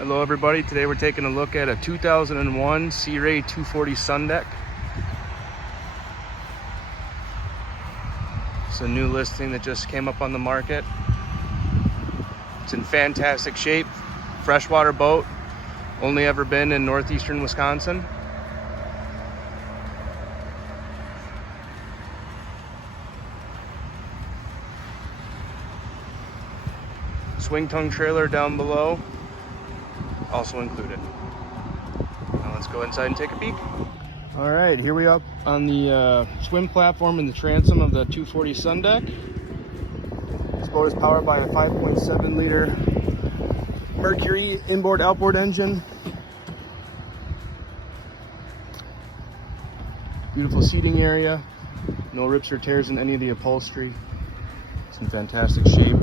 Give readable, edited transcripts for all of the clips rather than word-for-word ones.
Hello everybody, today we're taking a look at a 2001 Sea Ray 240 Sundeck. It's a new listing that just came up on the market. It's in fantastic shape, freshwater boat, only ever been in northeastern Wisconsin. Swing tongue trailer down below, also included. Now let's go inside and take a peek. All right, here we are on the swim platform in the transom of the 240 Sundeck. This boat is powered by a 5.7 liter Mercury inboard outboard engine. Beautiful seating area, no rips or tears in any of the upholstery. It's in fantastic shape.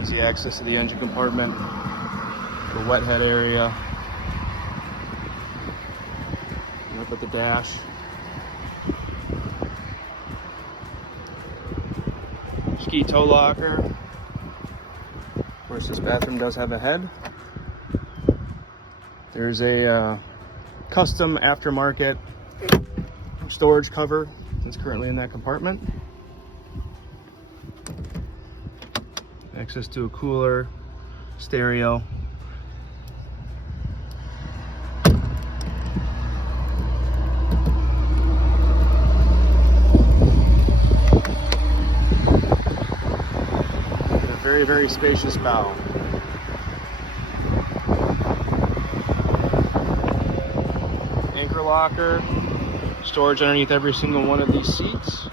Easy access to the engine compartment, the wet head area, and up at the dash. Ski tow locker. Of course, this bathroom does have a head. There's a custom aftermarket storage cover that's currently in that compartment. Access to a cooler, stereo. And a very, very spacious bow. Anchor locker, storage underneath every single one of these seats.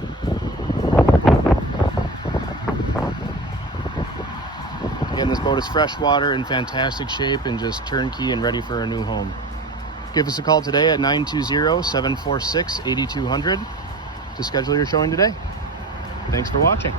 Again, this boat is freshwater, in fantastic shape, and just turnkey and ready for a new home. Give us a call today at 920-746-8200 to schedule your showing today. Thanks for watching.